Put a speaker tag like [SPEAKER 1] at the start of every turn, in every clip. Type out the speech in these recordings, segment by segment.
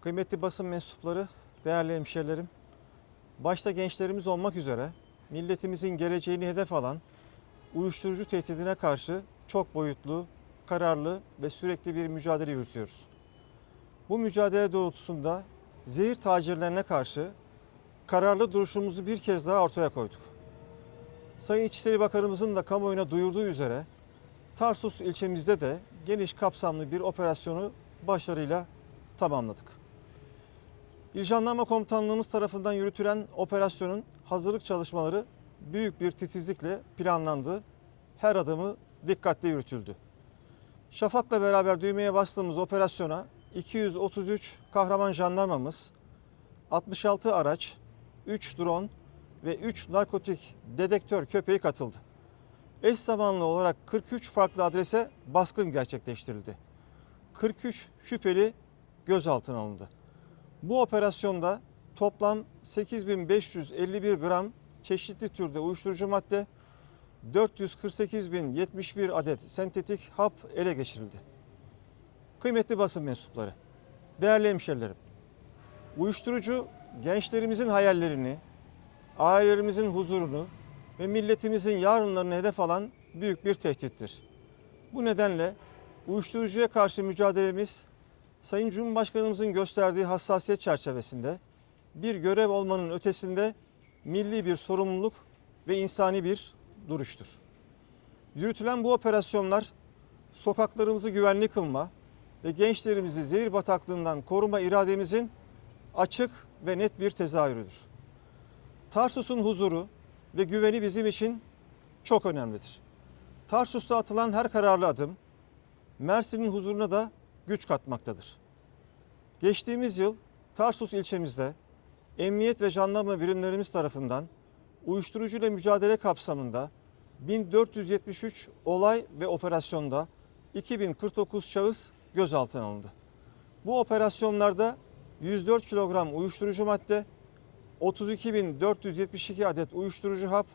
[SPEAKER 1] Kıymetli basın mensupları, değerli hemşehrilerim, başta gençlerimiz olmak üzere milletimizin geleceğini hedef alan uyuşturucu tehdidine karşı çok boyutlu, kararlı ve sürekli bir mücadele yürütüyoruz. Bu mücadele doğrultusunda zehir tacirlerine karşı kararlı duruşumuzu bir kez daha ortaya koyduk. Sayın İçişleri Bakanımızın da kamuoyuna duyurduğu üzere Tarsus ilçemizde de geniş kapsamlı bir operasyonu başarıyla tamamladık. İl Jandarma Komutanlığımız tarafından yürütülen operasyonun hazırlık çalışmaları büyük bir titizlikle planlandı. Her adımı dikkatle yürütüldü. Şafak'la beraber düğmeye bastığımız operasyona 233 kahraman jandarmamız, 66 araç, 3 drone ve 3 narkotik dedektör köpeği katıldı. Eş zamanlı olarak 43 farklı adrese baskın gerçekleştirildi. 43 şüpheli gözaltına alındı. Bu operasyonda toplam 8551 gram çeşitli türde uyuşturucu madde, 448.071 adet sentetik hap ele geçirildi. Kıymetli basın mensupları, değerli hemşerilerim, uyuşturucu gençlerimizin hayallerini, ailelerimizin huzurunu ve milletimizin yarınlarını hedef alan büyük bir tehdittir. Bu nedenle uyuşturucuya karşı mücadelemiz Sayın Cumhurbaşkanımızın gösterdiği hassasiyet çerçevesinde bir görev olmanın ötesinde milli bir sorumluluk ve insani bir duruştur. Yürütülen bu operasyonlar sokaklarımızı güvenli kılma ve gençlerimizi zehir bataklığından koruma irademizin açık ve net bir tezahürüdür. Tarsus'un huzuru ve güveni bizim için çok önemlidir. Tarsus'ta atılan her kararlı adım Mersin'in huzuruna da güç katmaktadır. Geçtiğimiz yıl Tarsus ilçemizde emniyet ve jandarma birimlerimiz tarafından uyuşturucu ile mücadele kapsamında 1473 olay ve operasyonda 2049 şahıs gözaltına alındı. Bu operasyonlarda 104 kilogram uyuşturucu madde, 32.472 adet uyuşturucu hap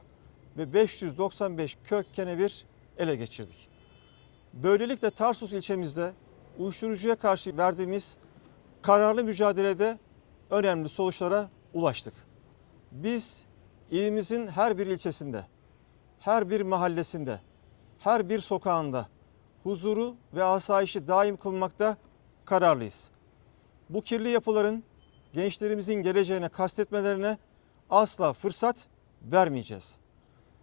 [SPEAKER 1] ve 595 kök kenevir ele geçirdik. Böylelikle Tarsus ilçemizde uyuşturucuya karşı verdiğimiz kararlı mücadelede önemli sonuçlara ulaştık. Biz ilimizin her bir ilçesinde, her bir mahallesinde, her bir sokağında huzuru ve asayişi daim kılmakta kararlıyız. Bu kirli yapıların gençlerimizin geleceğine kastetmelerine asla fırsat vermeyeceğiz.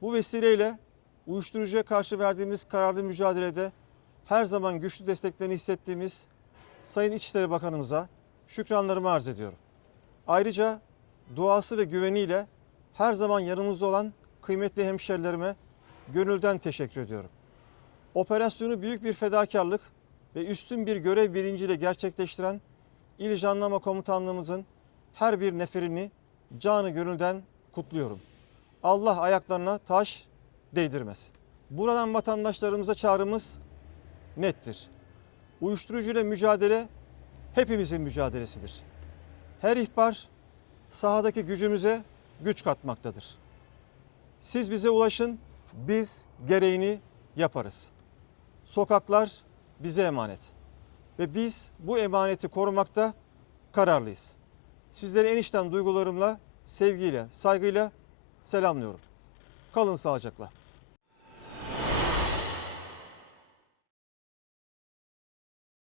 [SPEAKER 1] Bu vesileyle uyuşturucuya karşı verdiğimiz kararlı mücadelede her zaman güçlü desteklerini hissettiğimiz Sayın İçişleri Bakanımıza şükranlarımı arz ediyorum. Ayrıca duası ve güveniyle her zaman yanımızda olan kıymetli hemşerilerime gönülden teşekkür ediyorum. Operasyonu büyük bir fedakarlık ve üstün bir görev bilinciyle gerçekleştiren İl Jandarma Komutanlığımızın her bir neferini canı gönülden kutluyorum. Allah ayaklarına taş değdirmesin. Buradan vatandaşlarımıza çağrımız nettir. Uyuşturucuyla mücadele hepimizin mücadelesidir. Her ihbar sahadaki gücümüze güç katmaktadır. Siz bize ulaşın, biz gereğini yaparız. Sokaklar bize emanet ve biz bu emaneti korumakta kararlıyız. Sizleri enişten duygularımla, sevgiyle, saygıyla selamlıyorum. Kalın sağlıcakla.